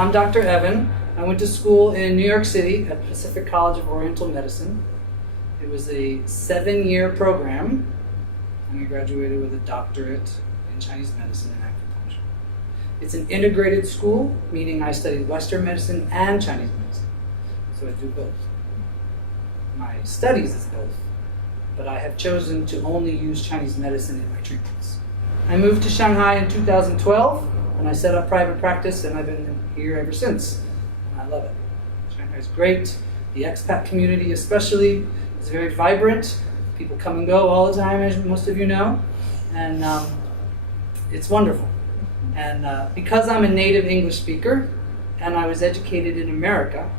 I'm Dr. Evan. I went to school in New York City at Pacific College of Oriental Medicine. It was a 7-year program, and I graduated with a doctorate in Chinese medicine and acupuncture. It's an integrated school, meaning I studied Western medicine and Chinese medicine. So I do both. My studies is both, but I have chosen to only use Chinese medicine in my treatments. I moved to Shanghai in 2012, and I set up private practice, and I've been here ever since. And I love it. Shanghai's great. The expat community especially is very vibrant. People come and go all the time, as most of you know, and it's wonderful. And because I'm a native English speaker, and I was educated in America,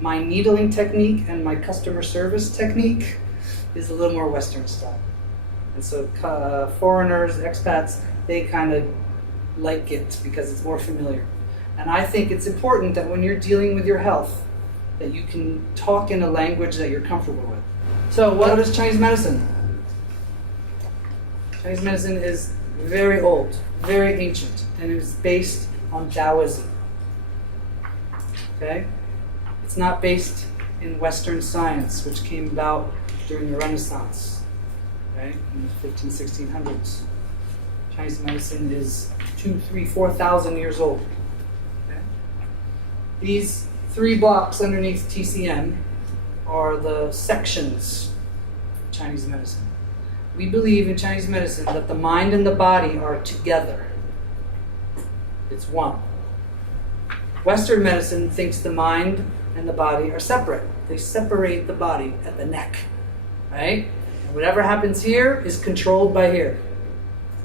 my needling technique and my customer service technique is a little more Western style. And so foreigners, expats, they kind of like it because it's more familiar. And I think it's important that when you're dealing with your health, that you can talk in a language that you're comfortable with. So what is Chinese medicine? Chinese medicine is very old, very ancient, and it is based on Taoism. Okay? It's not based in Western science, which came about during the Renaissance, right, in the 1600s. Chinese medicine is 2,000, 3,000, 4,000 years old. Okay? These 3 blocks underneath TCM are the sections of Chinese medicine. We believe in Chinese medicine that the mind and the body are together. It's one. Western medicine thinks the mind and the body are separate. They separate the body at the neck, right? And whatever happens here is controlled by here.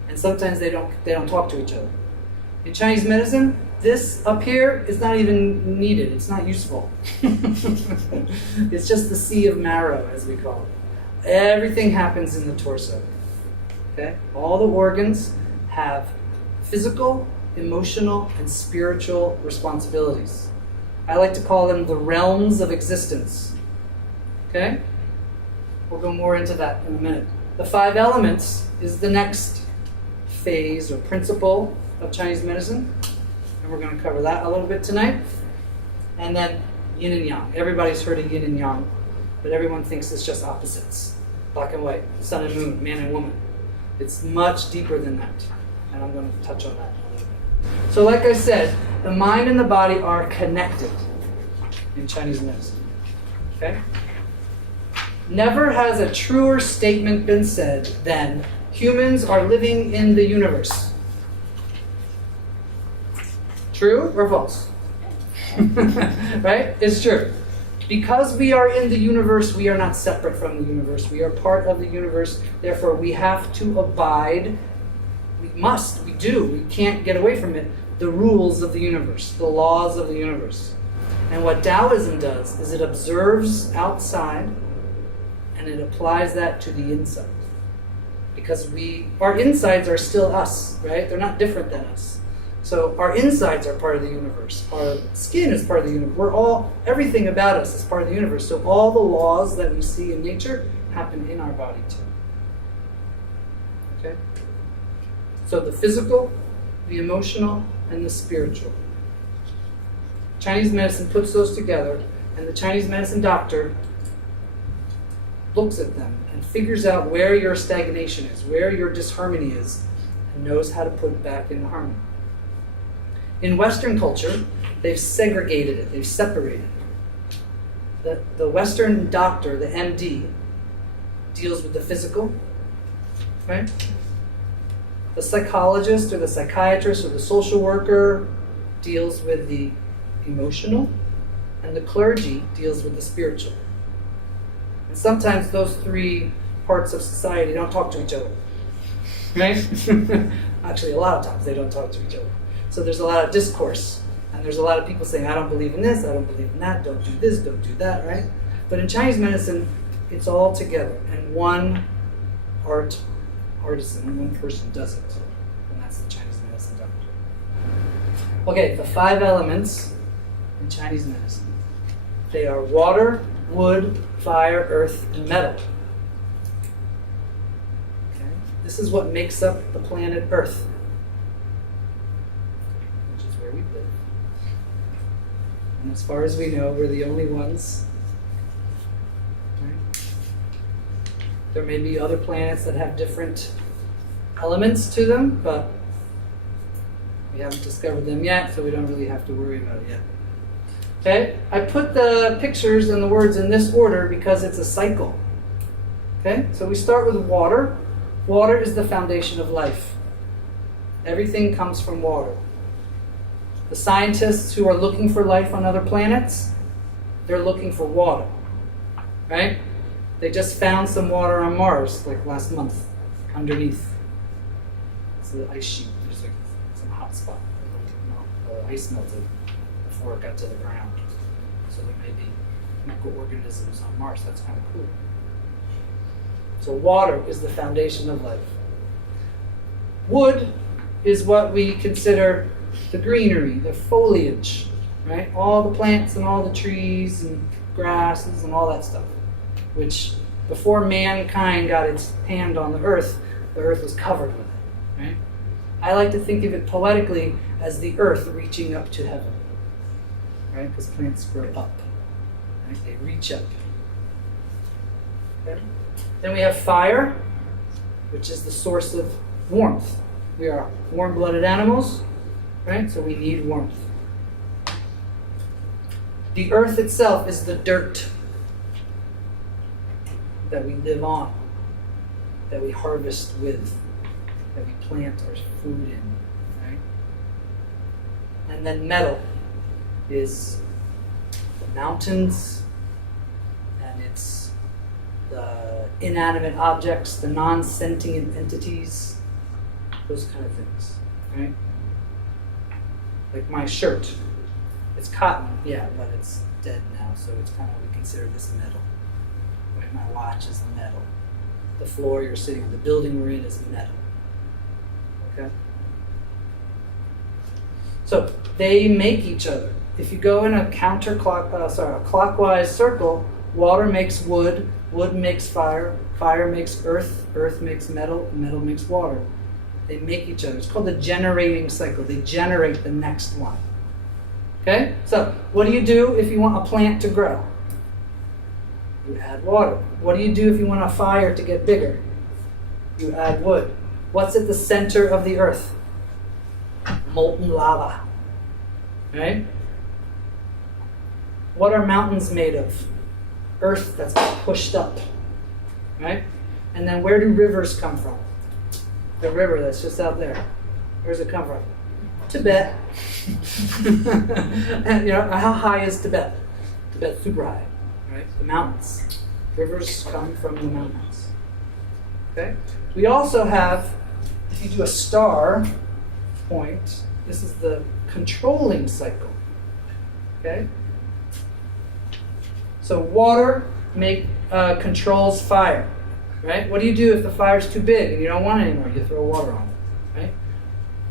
And sometimes they don't talk to each other. In Chinese medicine, this up here is not even needed. It's not useful. It's just the sea of marrow, as we call it. Everything happens in the torso. Okay? All the organs have physical, emotional, and spiritual responsibilities. I like to call them the realms of existence. Okay? We'll go more into that in a minute. The 5 elements is the next phase or principle of Chinese medicine. And we're going to cover that a little bit tonight. And then yin and yang. Everybody's heard of yin and yang, but everyone thinks it's just opposites. Black and white, sun and moon, man and woman. It's much deeper than that. And I'm going to touch on that a little bit. So like I said, the mind and the body are connected in Chinese medicine. Okay? Never has a truer statement been said than humans are living in the universe. True or false? Right? It's true. Because we are in the universe, we are not separate from the universe. We are part of the universe. Therefore, we have to abide. We can't get away from it. The rules of the universe, the laws of the universe. And what Taoism does is it observes outside and it applies that to the inside. Because our insides are still us, right? They're not different than us. So our insides are part of the universe. Our skin is part of the universe. Everything about us is part of the universe. So all the laws that we see in nature happen in our body too. Okay? So the physical, the emotional, and the spiritual. Chinese medicine puts those together, and the Chinese medicine doctor looks at them and figures out where your stagnation is, where your disharmony is, and knows how to put it back into harmony. In Western culture, they've segregated it, they've separated it. The Western doctor, the MD, deals with the physical, right? The psychologist or the psychiatrist or the social worker deals with the emotional, and the clergy deals with the spiritual. And sometimes those 3 parts of society don't talk to each other, right? Actually, a lot of times they don't talk to each other. So there's a lot of discourse, and there's a lot of people saying, I don't believe in this, I don't believe in that, don't do this, don't do that, right? But in Chinese medicine, it's all together, and one artisan, one person does it, and that's the Chinese medicine doctor. Okay, the 5 elements in Chinese medicine. They are water, wood, fire, earth, and metal. Okay? This is what makes up the planet Earth, which is where we live. And as far as we know, we're the only ones. Right? There may be other planets that have different elements to them, but we haven't discovered them yet, so we don't really have to worry about it yet. Okay, I put the pictures and the words in this order because it's a cycle. Okay, so we start with water. Water is the foundation of life. Everything comes from water. The scientists who are looking for life on other planets, they're looking for water, right? They just found some water on Mars, like last month, underneath. It's the ice sheet. There's like some hot spot. The ice melted before it got to the ground. So there may be microorganisms on Mars. That's kind of cool. So water is the foundation of life. Wood is what we consider the greenery, the foliage, right? All the plants and all the trees and grasses and all that stuff, which before mankind got its hand on the earth was covered with it, right? I like to think of it poetically as the earth reaching up to heaven, right? Because plants grow up, right? They reach up. Okay? Then we have fire, which is the source of warmth. We are warm-blooded animals, right? So we need warmth. The earth itself is the dirt that we live on, that we harvest with, that we plant our food in, right? And then metal is the mountains, and it's the inanimate objects, the non-sentient entities, those kind of things, right? Like my shirt, it's cotton, yeah, but it's dead now, so it's kind of what we consider this metal. Right? My watch is metal. The floor you're sitting on, the building we're in is metal. Okay? So they make each other. If you go in a clockwise circle, water makes wood, wood makes fire, fire makes earth, earth makes metal, metal makes water. They make each other. It's called the generating cycle. They generate the next one. Okay? So, what do you do if you want a plant to grow? You add water. What do you do if you want a fire to get bigger? You add wood. What's at the center of the earth? Molten lava. Right? What are mountains made of? Earth that's pushed up. Right? And then where do rivers come from? The river that's just out there. Where does it come from? Tibet. And how high is Tibet? Tibet's super high, right? The mountains. Rivers come from the mountains. Okay? We also have, if you do a star point, this is the controlling cycle. Okay? So water controls fire. Right? What do you do if the fire's too big and you don't want it anymore? You throw water on it.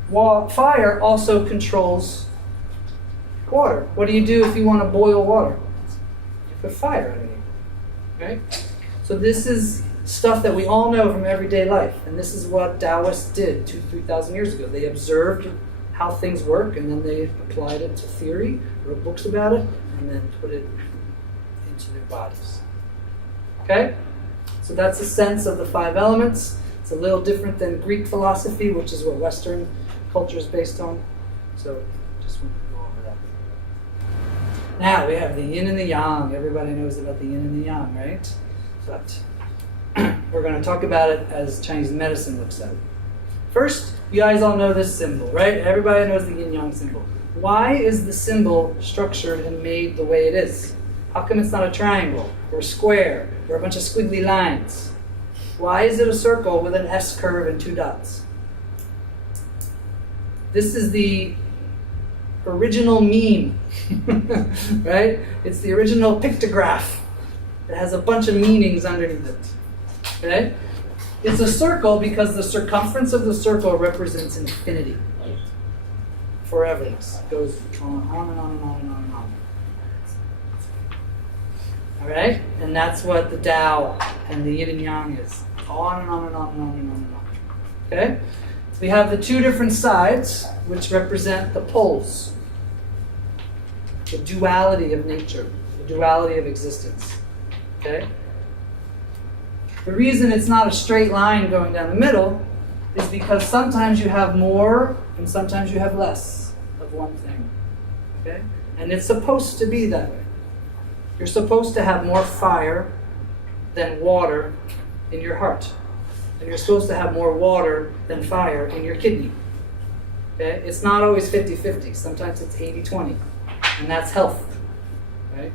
Right? Fire also controls water. What do you do if you want to boil water? You put fire in it. Right? So this is stuff that we all know from everyday life. And this is what Taoists did 2,000-3,000 years ago. They observed how things work and then they applied it to theory, wrote books about it, and then put it into their bodies. Okay? So that's a sense of the 5 elements. It's a little different than Greek philosophy, which is what Western culture is based on. So just want to go over that. Now we have the yin and the yang. Everybody knows about the yin and the yang, right? But we're going to talk about it as Chinese medicine looks at it. First, you guys all know this symbol, right? Everybody knows the yin-yang symbol. Why is the symbol structured and made the way it is? How come it's not a triangle or a square or a bunch of squiggly lines? Why is it a circle with an S curve and 2 dots? This is the original meme, right? It's the original pictograph. It has a bunch of meanings underneath it, okay? It's a circle because the circumference of the circle represents infinity. Foreverness. It goes on and on and on and on and on and on. All right? And that's what the Tao and the Yin and Yang is. On and on and on and on and on and on. Okay? So we have the 2 different sides, which represent the poles. the duality of nature, the duality of existence. Okay? The reason it's not a straight line going down the middle is because sometimes you have more and sometimes you have less of one thing. Okay? And it's supposed to be that way. You're supposed to have more fire than water in your heart. And you're supposed to have more water than fire in your kidney. Okay? It's not always 50-50. Sometimes it's 80-20. And that's health. Right?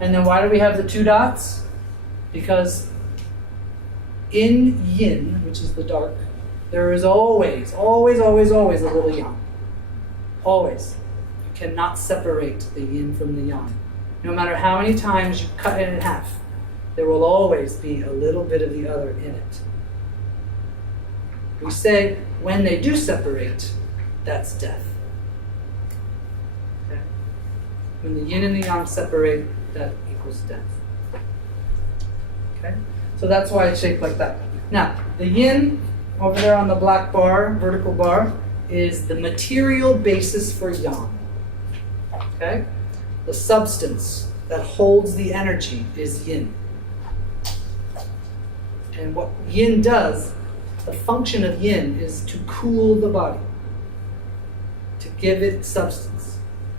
And then why do we have the two dots? Because in yin, which is the dark, there is always, always, always, always a little yang. Always. You cannot separate the yin from the yang. No matter how many times you cut it in half, there will always be a little bit of the other in it. We say when they do separate, that's death. Okay? When the yin and the yang separate, that equals death. Okay? So that's why it's shaped like that. Now, the yin over there on the black bar, vertical bar, is the material basis for yang. Okay? The substance that holds the energy is yin. And what yin does, the function of yin is to cool the body, to give it substance,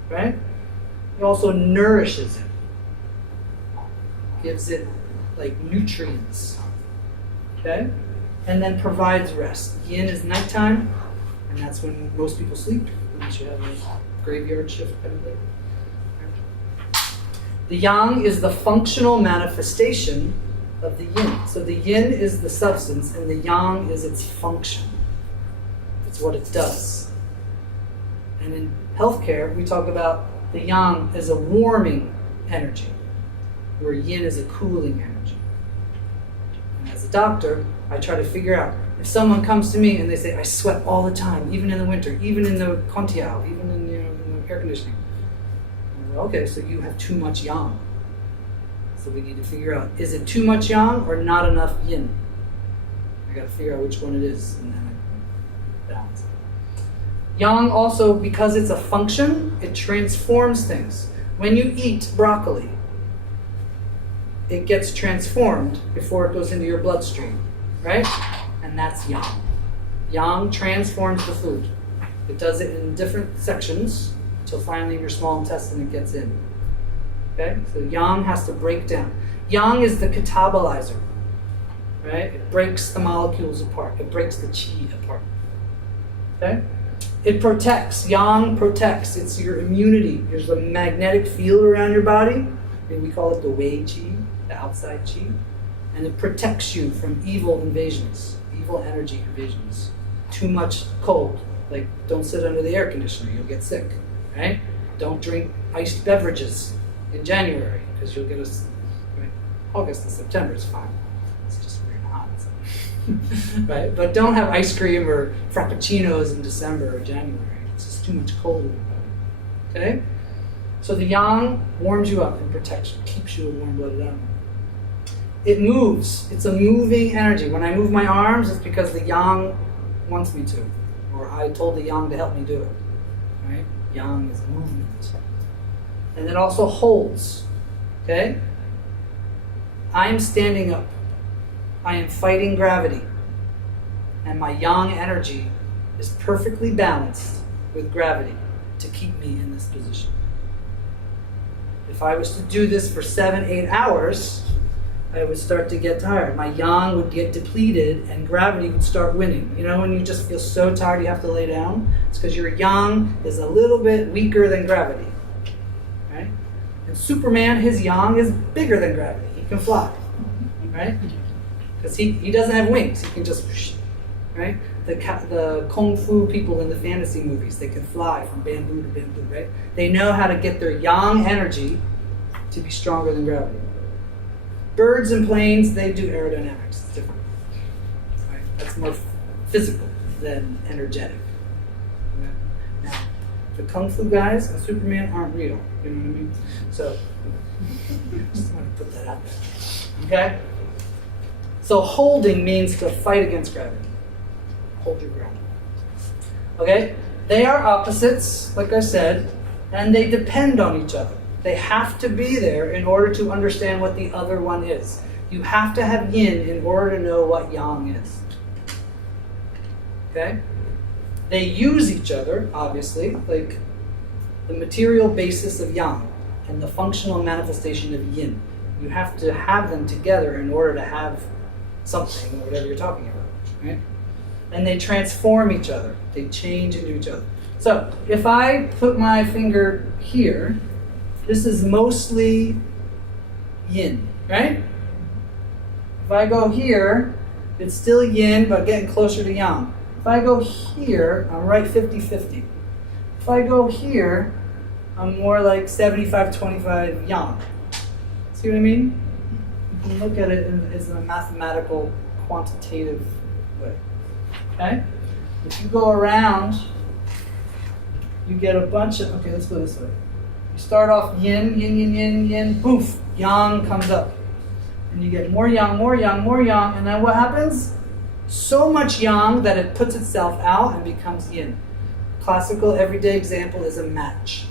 right? It also nourishes it, gives it like nutrients, okay? And then provides rest. Yin is nighttime, and that's when most people sleep, unless you have a graveyard shift kind of thing. The yang is the functional manifestation of the yin. So the yin is the substance, and the yang is its function. It's what it does. And in healthcare, we talk about the yang as a warming energy, where yin is a cooling energy. And as a doctor, I try to figure out, if someone comes to me and they say, I sweat all the time, even in the winter, even in the kontiao, even in, in the air conditioning. Well, okay, so you have too much yang. So we need to figure out, is it too much yang or not enough yin? I got to figure out which one it is, and then I balance it. Yang also, because it's a function, it transforms things. When you eat broccoli, it gets transformed before it goes into your bloodstream, right? And that's yang. Yang transforms the food. It does it in different sections until finally in your small intestine it gets in. Okay? So yang has to break down. Yang is the catabolizer, right? It breaks the molecules apart. It breaks the qi apart. Okay? It protects. Yang protects. It's your immunity. There's a magnetic field around your body. And we call it the wei qi, the outside qi. And it protects you from evil invasions, evil energy invasions. Too much cold. Like, don't sit under the air conditioner. You'll get sick, right? Don't drink iced beverages in January, because you'll get us, right? August and September is fine. It's just very hot. So. Right? But don't have ice cream or frappuccinos in December or January. It's just too much cold in your body. Okay? So the yang warms you up and protects you, keeps you a warm-blooded animal. It moves. It's a moving energy. When I move my arms, it's because the yang wants me to, or I told the yang to help me do it. Right? Yang is movement. And it also holds, okay? I am standing up. I am fighting gravity. And my yang energy is perfectly balanced with gravity to keep me in this position. If I was to do this for 7-8 hours, I would start to get tired. My yang would get depleted and gravity would start winning. You know, when you just feel so tired you have to lay down? It's because your yang is a little bit weaker than gravity. And Superman, his yang is bigger than gravity. He can fly, right? Because he doesn't have wings. He can just, right? The kung fu people in the fantasy movies, they can fly from bamboo to bamboo, right? They know how to get their yang energy to be stronger than gravity. Birds and planes, they do aerodynamics. It's different, right? That's more physical than energetic. Okay? Now, the kung fu guys and Superman aren't real. You know what I mean? So, just want to put that out there. Okay? So holding means to fight against gravity. Hold your ground. Okay? They are opposites, like I said, And they depend on each other. They have to be there in order to understand what the other one is. You have to have yin in order to know what yang is. Okay? They use each other, obviously, like the material basis of yang and the functional manifestation of yin. You have to have them together in order to have something, or whatever you're talking about. Right? And they transform each other. They change into each other. So, if I put my finger here, this is mostly yin, right? If I go here, it's still yin, but getting closer to yang. If I go here, I'm right 50-50. If I go here, I'm more like 75-25 yang. See what I mean? You can look at it as a mathematical, quantitative way. Okay? If you go around, you get a bunch of, okay, let's go this way. You start off yin, yin, yin, yin, yin, poof, yang comes up. And you get more yang, more yang, more yang, and then what happens? So much yang that it puts itself out and becomes yin. Classical everyday example is a match.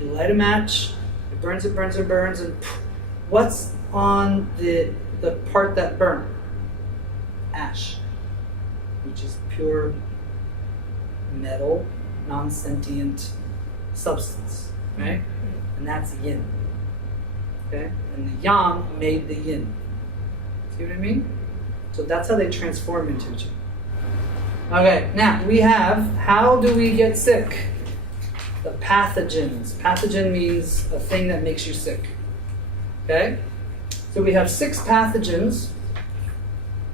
You light a match, it burns, it burns, it burns, and what's on the part that burned? Ash, which is pure metal, non-sentient substance, right? And that's yin. Okay? And the yang made the yin. See what I mean? So that's how they transform into each other. Okay, now we have, how do we get sick? The pathogens. Pathogen means a thing that makes you sick. Okay? So we have 6 pathogens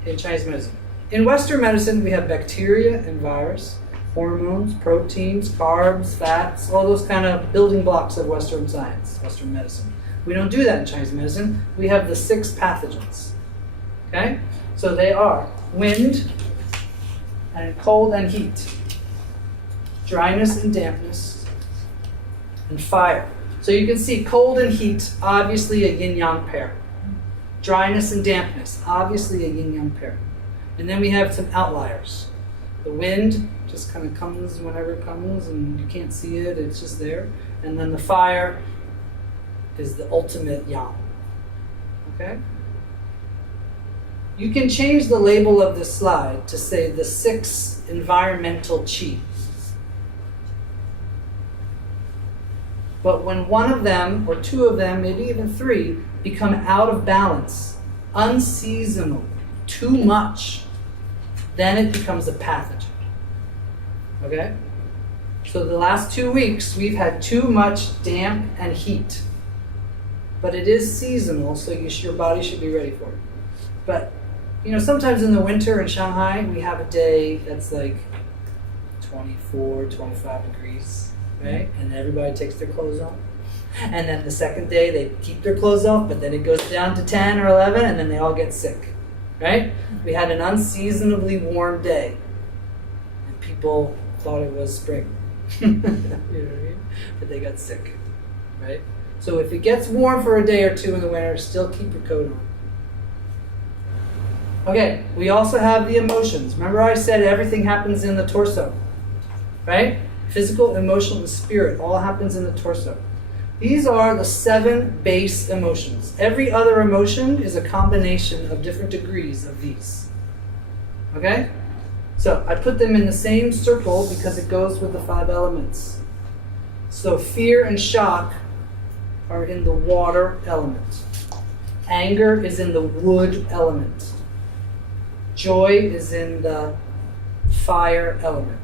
in Chinese medicine. In Western medicine, we have bacteria and virus, hormones, proteins, carbs, fats, all those kind of building blocks of Western science, Western medicine. We don't do that in Chinese medicine. We have the 6 pathogens. Okay? So they are wind and cold and heat, dryness and dampness, and fire. So you can see cold and heat, obviously a yin-yang pair. Dryness and dampness, obviously a yin-yang pair. And then we have some outliers. The wind just kind of comes whenever it comes and you can't see it, it's just there. And then the fire is the ultimate yang. Okay? You can change the label of this slide to say the 6 environmental qi. But when one of them, or 2 of them, maybe even 3, become out of balance, unseasonal, too much, then it becomes a pathogen. Okay? So the last 2 weeks, we've had too much damp and heat. But it is seasonal, so your body should be ready for it. But, sometimes in the winter in Shanghai, we have a day that's like 24, 25 degrees, right? And everybody takes their clothes off. And then the second day, they keep their clothes off, but then it goes down to 10 or 11, and then they all get sick, right? We had an unseasonably warm day, and people thought it was spring. You know what I mean? But they got sick, right? So if it gets warm for a day or 2 in the winter, still keep your coat on. Okay, we also have the emotions. Remember I said everything happens in the torso, right? Physical, emotional, and spirit all happens in the torso. These are the 7 base emotions. Every other emotion is a combination of different degrees of these. Okay? So I put them in the same circle because it goes with the 5 elements. So fear and shock are in the water element. Anger is in the wood element. Joy is in the fire element.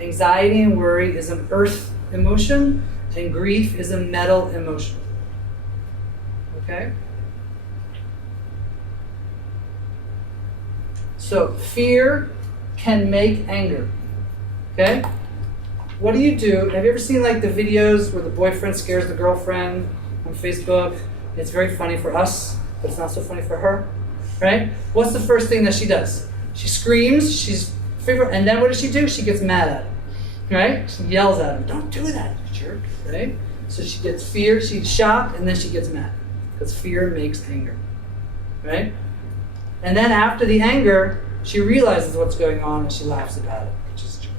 Anxiety and worry is an earth emotion, and grief is a metal emotion. Okay? So fear can make anger. Okay? What do? Have you ever seen like the videos where the boyfriend scares the girlfriend on Facebook? It's very funny for us, but it's not so funny for her. Right? What's the first thing that she does? She screams, and then what does she do? She gets mad at him. Right? She yells at him, "Don't do that, you jerk." Right? So she gets fear, she's shocked, and then she gets mad. Because fear makes anger. Right? And then after the anger, she realizes what's going on and she laughs about it, which is joy.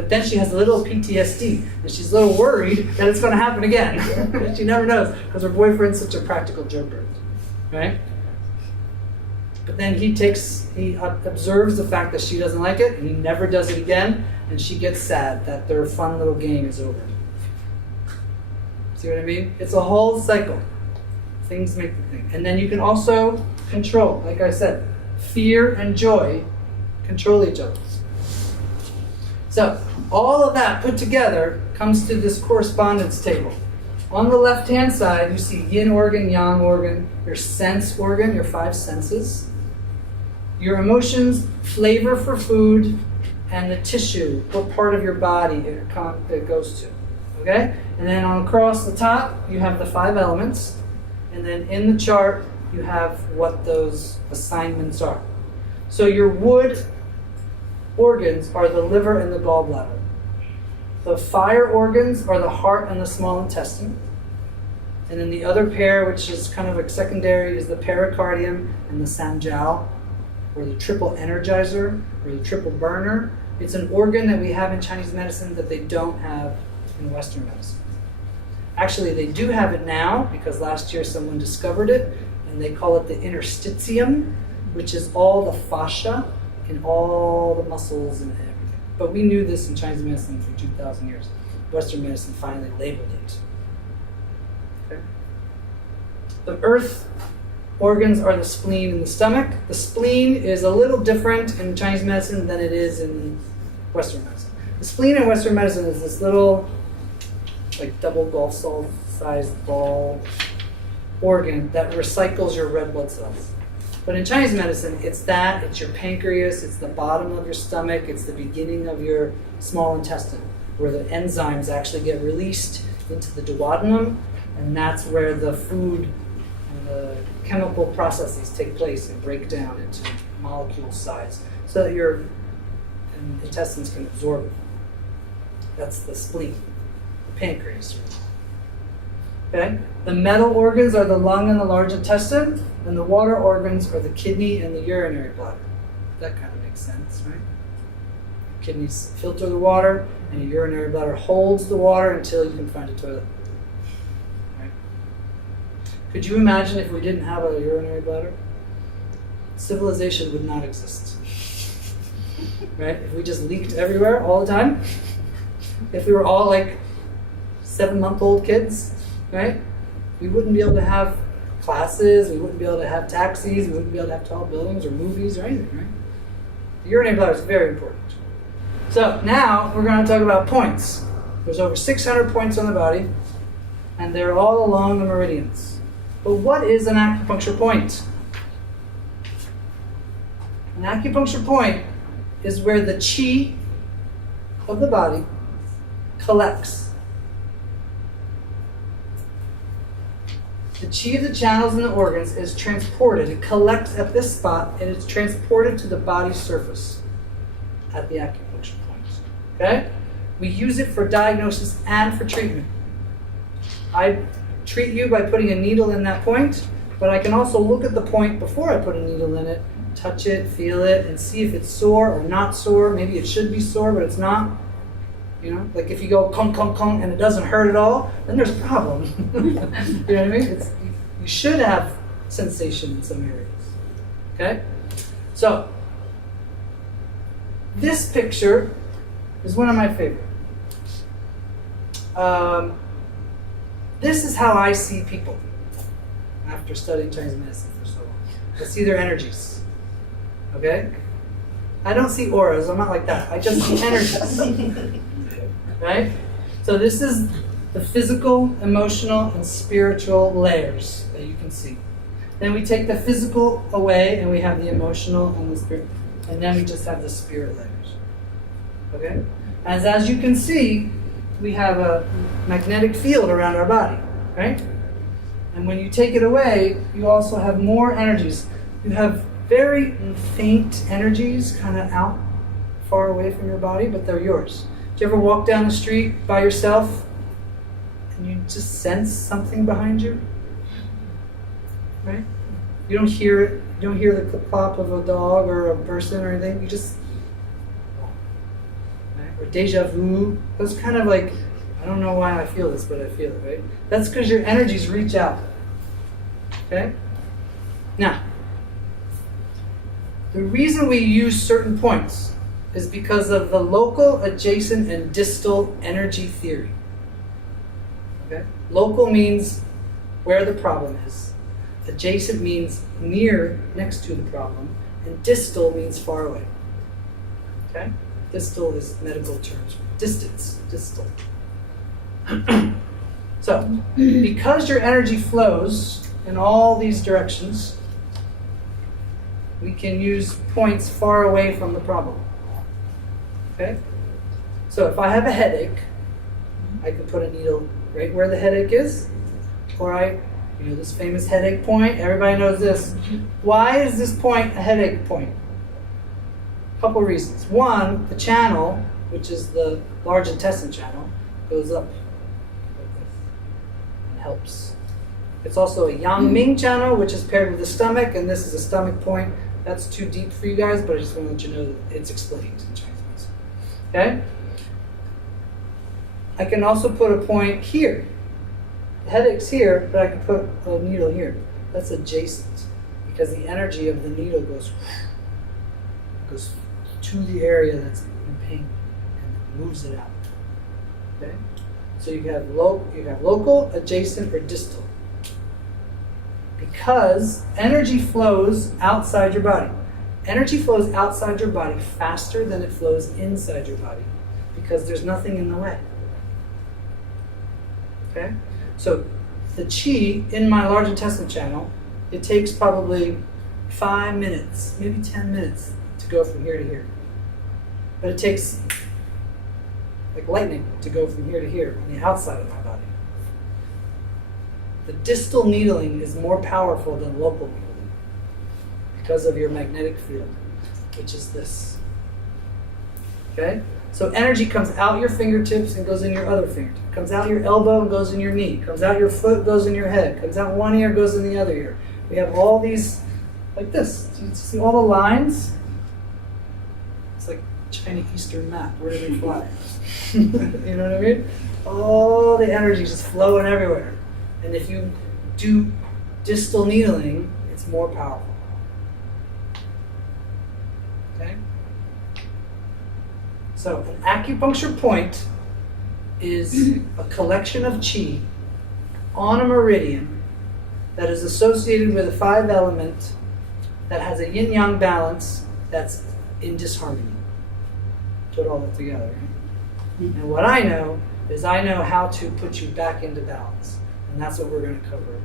But then she has a little PTSD, and she's a little worried that it's going to happen again. She never knows, because her boyfriend's such a practical joker, right? But then he observes the fact that she doesn't like it, and he never does it again, and she gets sad that their fun little game is over. See what I mean? It's a whole cycle. Things make the thing. And then you can also control, like I said, fear and joy control each other. So all of that put together comes to this correspondence table. On the left-hand side, you see yin organ, yang organ, your sense organ, your 5 senses, your emotions, flavor for food, and the tissue, what part of your body it goes to. Okay? And then across the top, you have the 5 elements. And then in the chart, you have what those assignments are. So your wood organs are the liver and the gallbladder. The fire organs are the heart and the small intestine. And then the other pair, which is kind of a secondary, is the pericardium and the sanjiao, or the triple energizer, or the triple burner. It's an organ that we have in Chinese medicine that they don't have in Western medicine. Actually, they do have it now, because last year someone discovered it, and they call it the interstitium, which is all the fascia in all the muscles and everything. But we knew this in Chinese medicine for 2,000 years. Western medicine finally labeled it. Okay. The earth organs are the spleen and the stomach. The spleen is a little different in Chinese medicine than it is in Western medicine. The spleen in Western medicine is this little, like double golf ball sized ball organ that recycles your red blood cells. But in Chinese medicine, it's your pancreas, it's the bottom of your stomach, it's the beginning of your small intestine, where the enzymes actually get released into the duodenum, and that's where the food and the chemical processes take place and break down into molecule size, so that your intestines can absorb it. That's the spleen, the pancreas. Okay? The metal organs are the lung and the large intestine, and the water organs are the kidney and the urinary bladder. That kind of makes sense, right? Kidneys filter the water, and your urinary bladder holds the water until you can find a toilet. Right? Could you imagine if we didn't have a urinary bladder? Civilization would not exist. Right? If we just leaked everywhere all the time, if we were all like 7-month-old kids, right? We wouldn't be able to have classes, we wouldn't be able to have taxis, we wouldn't be able to have tall buildings or movies or anything, right? The urinary bladder is very important. So now we're going to talk about points. There's over 600 points on the body, and they're all along the meridians. But what is an acupuncture point? An acupuncture point is where the qi of the body collects. The qi of the channels and the organs is transported. It collects at this spot, and it's transported to the body's surface at the acupuncture point. Okay? We use it for diagnosis and for treatment. I treat you by putting a needle in that point, but I can also look at the point before I put a needle in it, touch it, feel it, and see if it's sore or not sore. Maybe it should be sore, but it's not. You know, like if you go kong, kong, kong, and it doesn't hurt at all, then there's a problem. You know what I mean? You should have sensation in some areas. Okay? So, this picture is one of my favorite. This is how I see people after studying Chinese medicine for so long. I see their energies. Okay? I don't see auras, I'm not like that. I just see energies. Right? So this is the physical, emotional, and spiritual layers that you can see. Then we take the physical away, and we have the emotional and the spirit. And then we just have the spirit layers. Okay? As you can see, we have a magnetic field around our body. Right? And when you take it away, you also have more energies. You have very faint energies kind of out far away from your body, but they're yours. Do you ever walk down the street by yourself and you just sense something behind you? Right? You don't hear it. You don't hear the plop of a dog or a person or anything. You just, right? or deja vu. Those kind of like, I don't know why I feel this, but I feel it, right? That's because your energies reach out. Okay? Now, the reason we use certain points is because of the local, adjacent, and distal energy theory. Okay? Local means where the problem is. Adjacent means near, next to the problem. And distal means far away. Okay? Distal is medical terms. Distance, distal. So, because your energy flows in all these directions, we can use points far away from the problem. Okay? So if I have a headache, I can put a needle right where the headache is, or this famous headache point, everybody knows this. Why is this point a headache point? A couple reasons. One, the channel, which is the large intestine channel, goes up like this and helps. It's also a Yang Ming channel, which is paired with the stomach, and this is a stomach point. That's too deep for you guys, but I just want to let you know that it's explained in Chinese. Okay? I can also put a point here. The headache's here, but I can put a needle here. That's adjacent, because the energy of the needle goes to the area that's in pain and moves it out. Okay? So you have local, adjacent, or distal. Because energy flows outside your body. Energy flows outside your body faster than it flows inside your body, because there's nothing in the way. Okay? So the qi in my large intestine channel, it takes probably 5 minutes, maybe 10 minutes to go from here to here. But it takes like lightning to go from here to here on the outside of my body. The distal needling is more powerful than local needling because of your magnetic field, which is this. Okay? So energy comes out your fingertips and goes in your other fingertip. Comes out your elbow and goes in your knee. Comes out your foot, goes in your head. Comes out one ear, goes in the other ear. We have all these, like this. Do you see all the lines? It's like Chinese Eastern map. Where do they fly? You know what I mean? All the energy just flowing everywhere. And if you do distal needling, it's more powerful. Okay? So an acupuncture point is a collection of qi on a meridian that is associated with a 5 element that has a yin-yang balance that's in disharmony. Put all that together. Right? And what I know is I know how to put you back into balance. And that's what we're going to cover.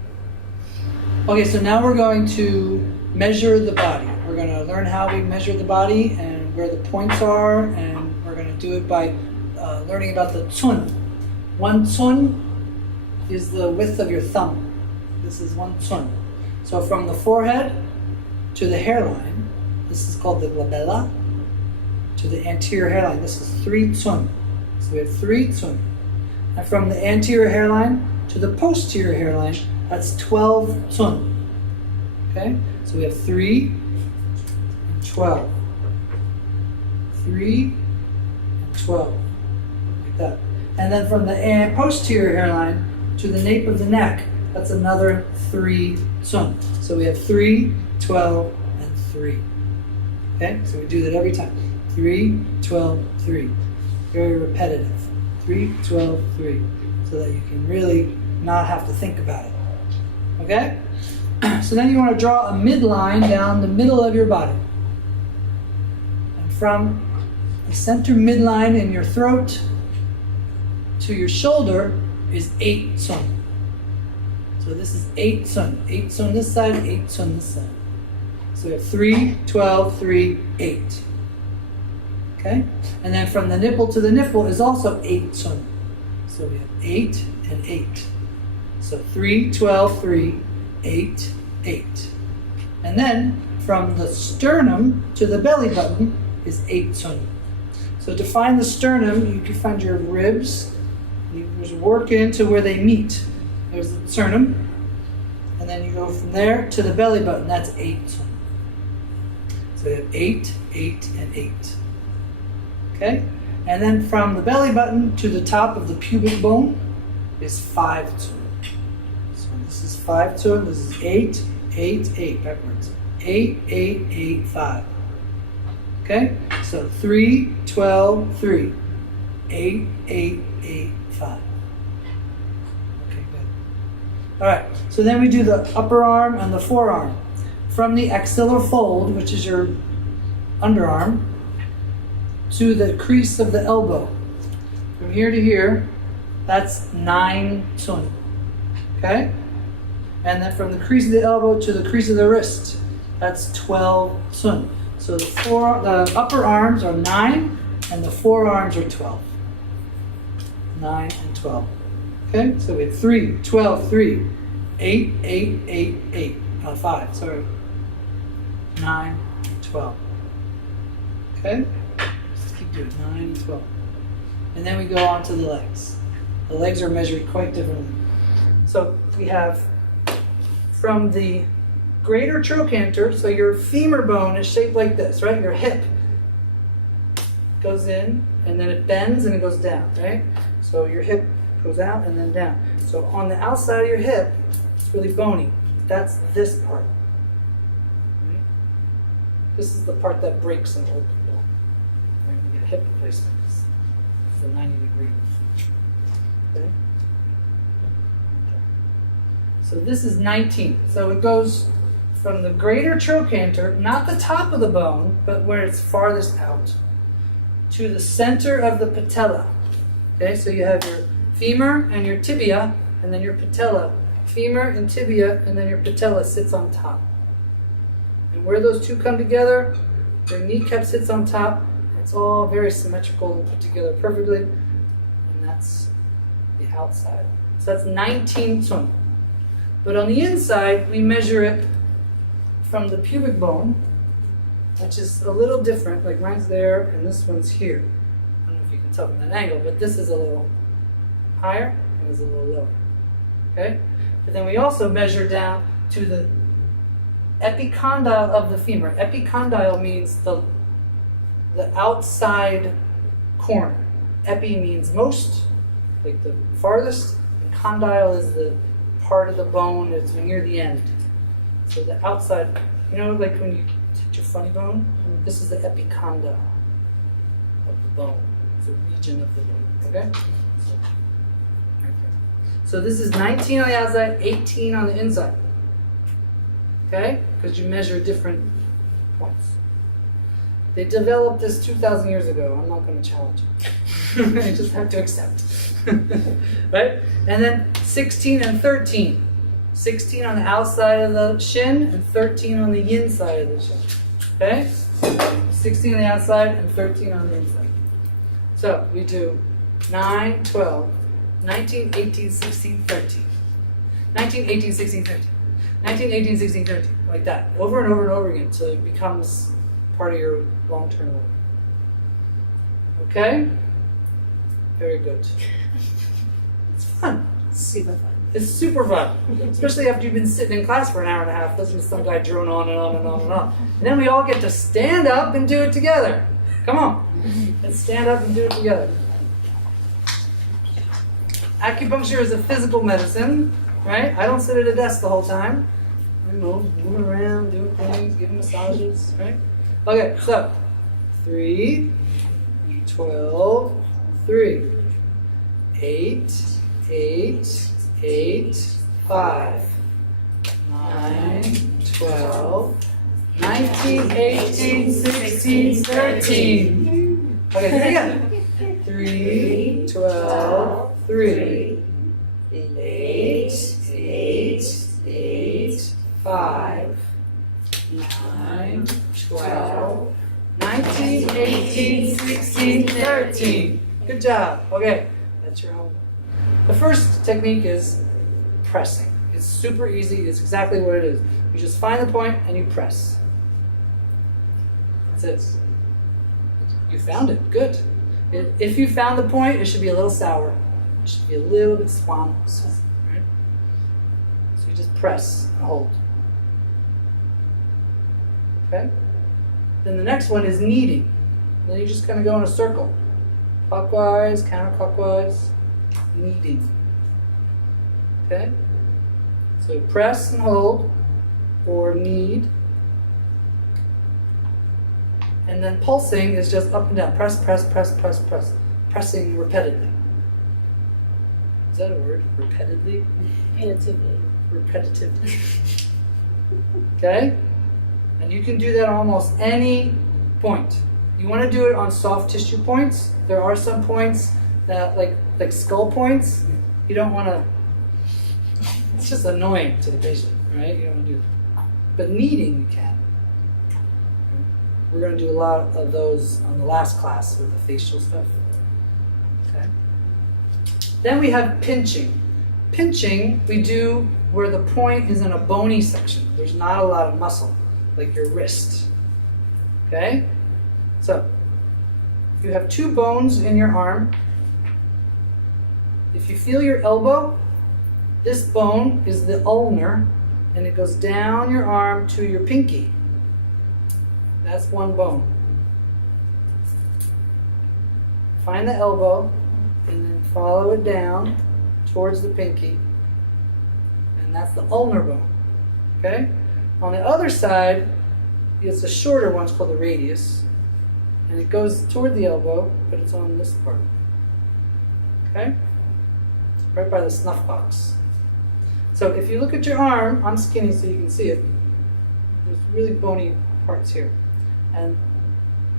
Okay, so now we're going to measure the body. We're going to learn how we measure the body and where the points are, and we're going to do it by learning about the cun. 1 cun is the width of your thumb. This is 1 cun. So from the forehead to the hairline, this is called the glabella, to the anterior hairline, this is 3 cun. So we have 3 cun. And from the anterior hairline to the posterior hairline, that's 12 cun. Okay? So we have 3 and 12. 3 and 12. Like that. And then from the posterior hairline to the nape of the neck, that's another 3 cun. So we have 3, 12, and 3. Okay? So we do that every time. 3, 12, 3. Very repetitive. 3, 12, 3. So that you can really not have to think about it. Okay? So then you want to draw a midline down the middle of your body. And from the center midline in your throat to your shoulder is 8 cun. So this is 8 cun. 8 cun this side, 8 cun this side. So we have 3, 12, 3, 8. Okay? And then from the nipple to the nipple is also 8 cun. So we have 8 and 8. So 3, 12, 3, 8, 8. And then from the sternum to the belly button is 8 cun. So to find the sternum, you can find your ribs. You just work into where they meet. There's the sternum. And then you go from there to the belly button. That's 8 cun. So we have 8, 8, and 8. Okay? And then from the belly button to the top of the pubic bone is 5 tun. So this is 5 tun, this is 8, 8, 8, backwards. 8, 8, 8, 5. Okay? So 3, 12, 3. 8, 8, 8, 5. Okay, good. Alright, so then we do the upper arm and the forearm. From the axillar fold, which is your underarm, to the crease of the elbow. From here to here, that's 9 tun. Okay? And then from the crease of the elbow to the crease of the wrist, that's 12 tun. So the upper arms are 9 and the forearms are 12. 9 and 12. Okay? So we have 3, 12, 3, 8, 8, 8, 8. 5, sorry. 9, 12. Okay? Just keep doing 9 and 12. And then we go on to the legs. The legs are measured quite differently. So we have from the greater trochanter, so your femur bone is shaped like this, right? Your hip goes in, and then it bends and it goes down, right? So your hip goes out and then down. So on the outside of your hip, it's really bony. That's this part. Right? This is the part that breaks in old people. When you get a hip replacement, it's a 90 degree. Okay? So this is 19. So it goes from the greater trochanter, not the top of the bone, but where it's farthest out, to the center of the patella. Okay, so you have your femur and your tibia, and then your patella. Femur and tibia, and then your patella sits on top. And where those two come together, your kneecap sits on top. It's all very symmetrical and put together perfectly. And that's the outside. So that's 19 tun. But on the inside, we measure it from the pubic bone, which is a little different. Like mine's there, and this one's here. I don't know if you can tell from that angle, but this is a little higher, and this is a little lower. Okay? But then we also measure down to the epicondyle of the femur. Epicondyle means the outside corner. Epi means most, like the farthest, and condyle is the part of the bone that's near the end. So the outside, you know, like when you touch your funny bone, this is the epicondyle of the bone. It's a region of the bone. Okay? So this is 19 on the outside, 18 on the inside. Okay? Because you measure different points. They developed this 2,000 years ago. I'm not going to challenge it. I just have to accept. Right? And then 16 and 13. 16 on the outside of the shin and 13 on the inside of the shin. Okay? 16 on the outside and 13 on the inside. So we do 9, 12, 19, 18, 16, 13. 19, 18, 16, 13. 19, 18, 16, 13. Like that. Over and over and over again until it becomes part of your long-term work. Okay? Very good. It's fun. Super fun. It's super fun. Especially after you've been sitting in class for an hour and a half listening to some guy drone on and on and on and on. And then we all get to stand up and do it together. Come on. Let's stand up and do it together. Acupuncture is a physical medicine, right? I don't sit at a desk the whole time. I'm moving around, doing things, giving massages, right? Okay, so 3, 12, 3, 8, 8, 8, 5, 9, 12, 19, 18, 16, 13. Okay, here again. 3, 12, 3, 8, 8, 8, 5, 9, 12, 19, 18, 16, 13. Good job. Okay, that's your homework. The first technique is pressing. It's super easy. It's exactly what it is. You just find the point and you press. That's it. You found it. Good. If you found the point, it should be a little sour. It should be a little bit swamp. Right? So you just press and hold. Okay? Then the next one is kneading. Then you just kind of go in a circle. clockwise, counterclockwise, kneading. Okay? So press and hold, or knead. And then pulsing is just up and down. Press, press, press, press, press. Pressing repeatedly. Is that a word? Repetitively? Repetitively. Repetitively. Okay? And you can do that on almost any point. You want to do it on soft tissue points. There are some points that, like skull points, you don't want to, it's just annoying to the patient, right? You don't want to do it. But kneading, you can. We're going to do a lot of those on the last class with the facial stuff. Okay. Then we have pinching. Pinching, we do where the point is in a bony section. There's not a lot of muscle, like your wrist. Okay? So, you have two bones in your arm. If you feel your elbow, this bone is the ulnar, and it goes down your arm to your pinky. That's one bone. Find the elbow, and then follow it down towards the pinky, and that's the ulnar bone. Okay? On the other side, it's a shorter one, it's called the radius, and it goes toward the elbow, but it's on this part. Okay? Right by the snuff box. So if you look at your arm, I'm skinny so you can see it. There's really bony parts here. And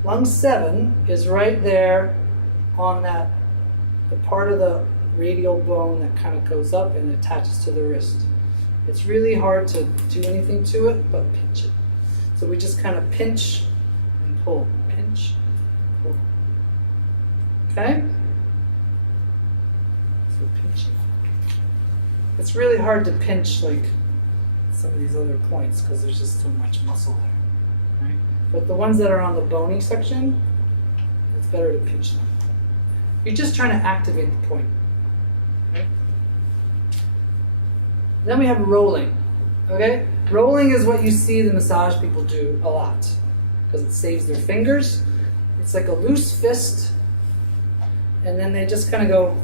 lung 7 is right there on that, the part of the radial bone that kind of goes up and attaches to the wrist. It's really hard to do anything to it, but pinch it. So we just kind of pinch and pull. Pinch, pull. Okay? So pinching. It's really hard to pinch like some of these other points because there's just too much muscle there. Right? But the ones that are on the bony section, it's better to pinch them. You're just trying to activate the point. Okay? Then we have rolling. Okay? Rolling is what you see the massage people do a lot because it saves their fingers. It's like a loose fist, and then they just kind of go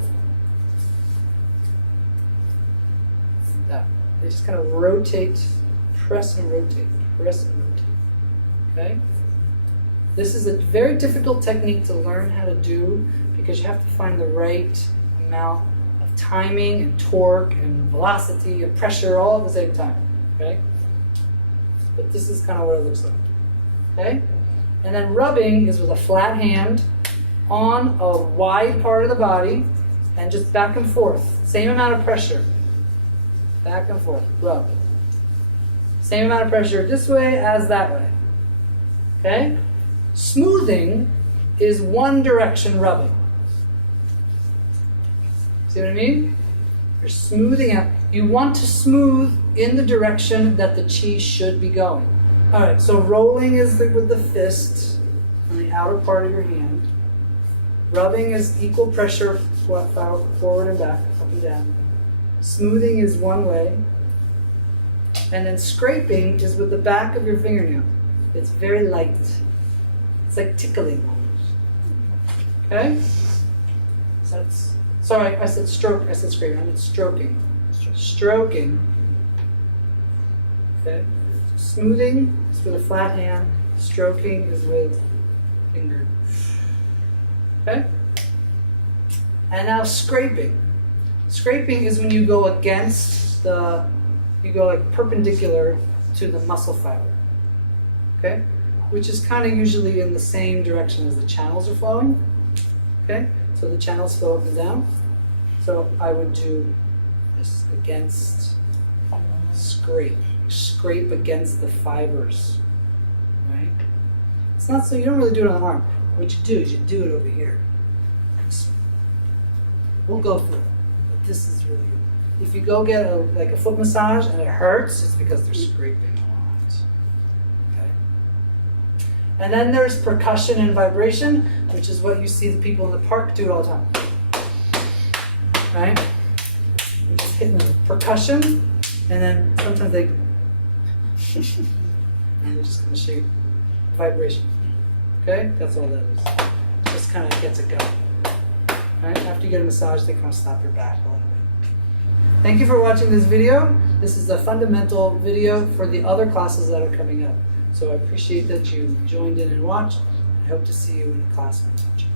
like that. They just kind of rotate, press and rotate, press and rotate. Okay? This is a very difficult technique to learn how to do because you have to find the right amount of timing and torque and velocity and pressure all at the same time. Okay? But this is kind of what it looks like. Okay? And then rubbing is with a flat hand on a wide part of the body and just back and forth. Same amount of pressure. Back and forth. Rub. Same amount of pressure this way as that way. Okay? Smoothing is one direction rubbing. See what I mean? You're smoothing out. You want to smooth in the direction that the chi should be going. Alright, so rolling is with the fist on the outer part of your hand. Rubbing is equal pressure forward and back, up and down. Smoothing is one way. And then scraping is with the back of your fingernail. It's very light. It's like tickling almost. Okay? So that's, sorry, I said stroke, I said scraping, I meant stroking. Stroking. Okay? Smoothing is with a flat hand. Stroking is with finger. Okay? And now scraping. Scraping is when you go against the, you go like perpendicular to the muscle fiber. Okay? Which is kind of usually in the same direction as the channels are flowing. Okay? So the channels flow up and down. So I would do this against, scrape. Scrape against the fibers. Right? It's not so, you don't really do it on the arm. What you do is you do it over here. We'll go through it. But this is really good. If you go get a foot massage and it hurts, it's because they're scraping a lot. Okay? And then there's percussion and vibration, which is what you see the people in the park do all the time. Right? You're just hitting the percussion, and then sometimes they and they're just going to show you vibration. Okay? That's all that is. Just kind of gets it going. Right? After you get a massage, they kind of stop your back a little bit. Thank you for watching this video. This is a fundamental video for the other classes that are coming up. So I appreciate that you joined in and watched. I hope to see you in the class in the future.